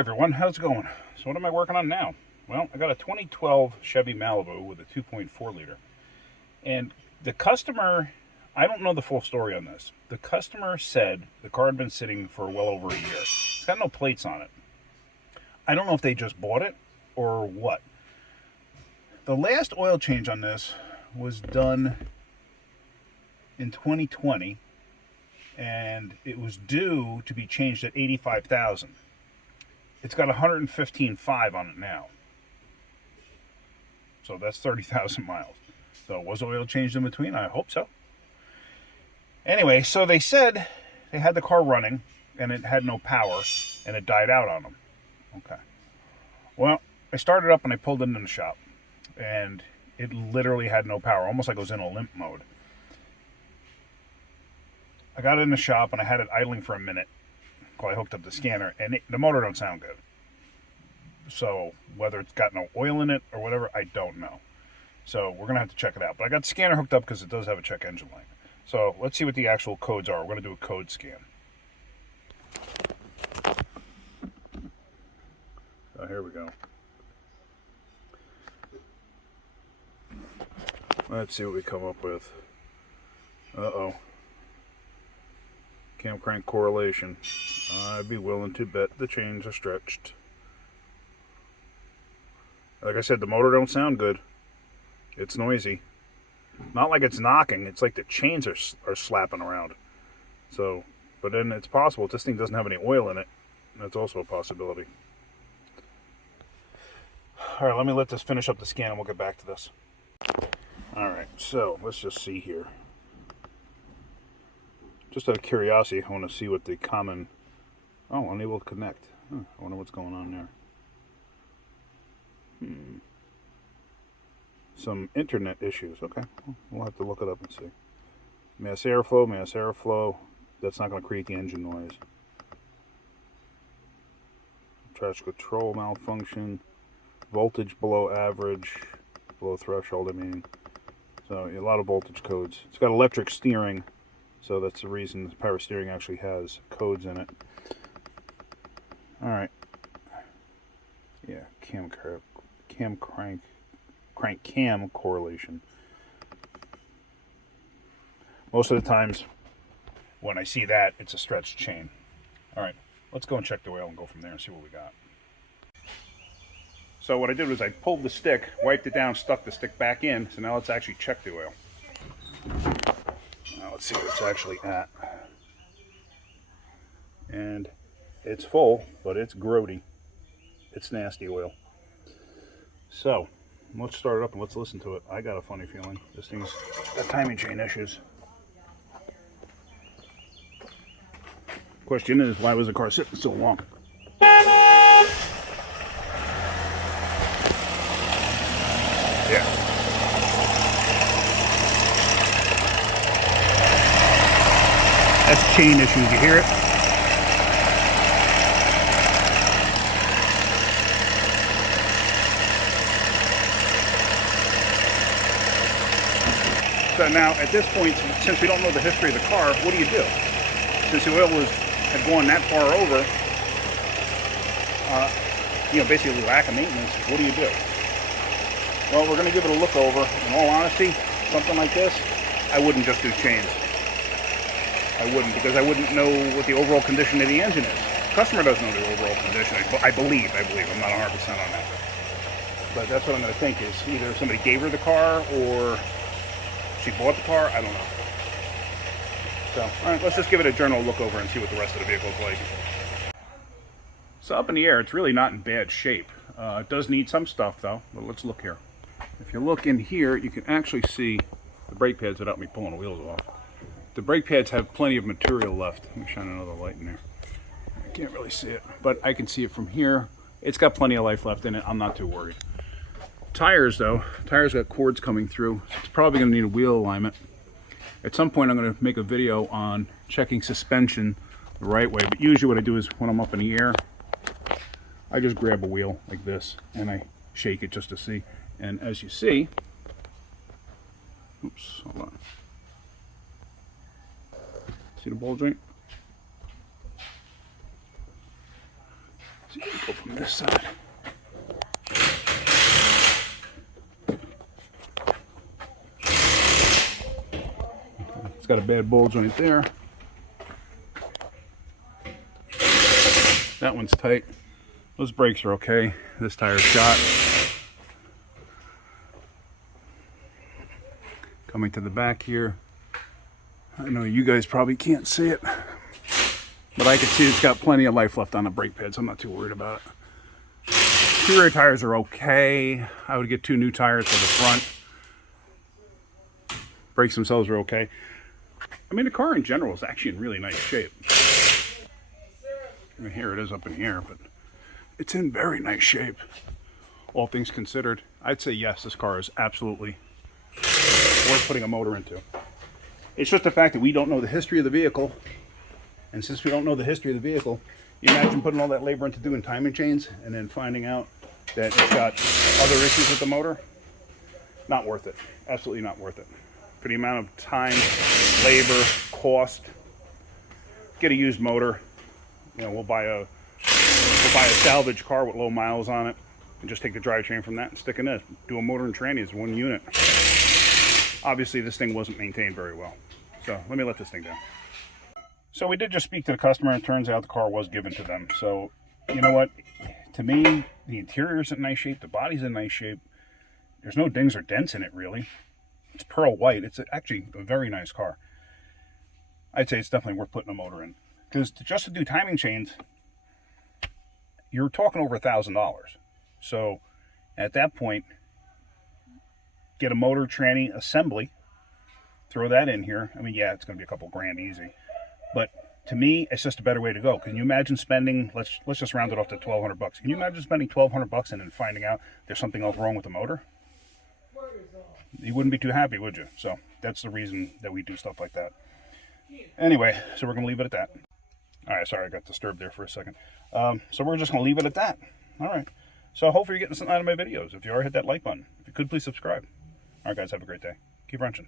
everyone, how's it going? So what am I working on now? Well, I got a 2012 Chevy Malibu with a 2.4 liter. And the customer, I don't know the full story on this. The customer said the car had been sitting for well over a year. It's got no plates on it. I don't know if they just bought it or what. The last oil change on this was done in 2020, and it was due to be changed at 85,000. It's got 115.5 on it now. So that's 30,000 miles. So was oil changed in between? I hope so. Anyway, so they said they had the car running and it had no power and it died out on them. Okay. Well, I started up and I pulled it in the shop and it literally had no power, almost like it was in a limp mode. I got it in the shop and I had it idling for a minute while I hooked up the scanner, and the motor don't sound good. So whether it's got no oil in it or whatever, I don't know. So we're gonna have to check it out. But I got the scanner hooked up because it does have a check engine light. So let's see what the actual codes are. We're gonna do a code scan. So here we go. Let's see what we come up with. Uh-oh. Cam crank correlation. I'd be willing to bet the chains are stretched. Like I said, the motor don't sound good. It's noisy. Not like it's knocking. It's like the chains are slapping around. So, but then it's possible if this thing doesn't have any oil in it. That's also a possibility. All right, let me let this finish up the scan and we'll get back to this. All right, so let's just see here. Just out of curiosity, I want to see what the common... Oh, unable to connect. I wonder what's going on there. Some internet issues. Okay, we'll have to look it up and see. Mass airflow. That's not going to create the engine noise. Traction control malfunction. Voltage below average. Below threshold, I mean. So a lot of voltage codes. It's got electric steering. So that's the reason the power steering actually has codes in it. Alright. Yeah, crank cam correlation. Most of the times when I see that, it's a stretched chain. Alright, let's go and check the oil and go from there and see what we got. So what I did was I pulled the stick, wiped it down, stuck the stick back in. So now let's actually check the oil. Now let's see what it's actually at. And it's full, but it's grody. It's nasty oil. So, let's start it up and let's listen to it. I got a funny feeling. This thing's got timing chain issues. Question is, why was the car sitting so long? Yeah. That's chain issues, you hear it? So now, at this point, since we don't know the history of the car, what do you do? Since the oil had gone that far over, basically lack of maintenance, what do you do? Well, we're going to give it a look over. In all honesty, something like this, I wouldn't just do chains. I wouldn't, because I wouldn't know what the overall condition of the engine is. The customer doesn't know the overall condition. I believe. I'm not 100% on that. But that's what I'm going to think is either somebody gave her the car or she bought the car. I don't know. So, all right, let's just give it a general look over and see what the rest of the vehicle's like. So up in the air, it's really not in bad shape. It does need some stuff though, but let's look here. If you look in here, you can actually see the brake pads without me pulling the wheels off. The brake pads have plenty of material left. Let me shine another light in there. I can't really see it, but I can see it from here. It's got plenty of life left in it. I'm not too worried. Tires though, tires got cords coming through. So it's probably going to need a wheel alignment. At some point I'm going to make a video on checking suspension the right way, but usually what I do is when I'm up in the air, I just grab a wheel like this and I shake it just to see. And as you see, oops, hold on. See the ball joint? So you go from this side. It's got a bad bulge right there. That one's tight. Those brakes are okay. This tire's shot. Coming to the back here. I know you guys probably can't see it, but I can see it's got plenty of life left on the brake pads. I'm not too worried about it. Two rear tires are okay. I would get 2 new tires for the front. Brakes themselves are okay. I mean, the car in general is actually in really nice shape. I mean, here it is up in here, but it's in very nice shape. All things considered, I'd say yes, this car is absolutely worth putting a motor into. It's just the fact that we don't know the history of the vehicle, and since we don't know the history of the vehicle, you imagine putting all that labor into doing timing chains and then finding out that it's got other issues with the motor. Not worth it. Absolutely not worth it. For the amount of time, labor, cost, get a used motor. You know, we'll buy a salvage car with low miles on it and just take the drivetrain from that and stick in this. Do a motor and tranny as one unit. Obviously, this thing wasn't maintained very well. So let me let this thing down. So we did just speak to the customer, and it turns out the car was given to them. So, you know what? To me, the interior's in nice shape. The body's in nice shape. There's no dings or dents in it, really. It's pearl white. It's actually a very nice car. I'd say it's definitely worth putting a motor in. Because just to do timing chains, you're talking over $1,000. So at that point, get a motor tranny assembly, throw that in here. I mean, yeah, it's going to be a couple grand easy. But to me, it's just a better way to go. Can you imagine spending, let's just round it off to $1,200. Can you imagine spending $1,200 and then finding out there's something else wrong with the motor? You wouldn't be too happy, would you? So that's the reason that we do stuff like that. Anyway, so we're going to leave it at that. All right, sorry, I got disturbed there for a second. So we're just going to leave it at that. All right. So hopefully you're getting something out of my videos. If you are, hit that like button. If you could, please subscribe. All right, guys, have a great day. Keep wrenching.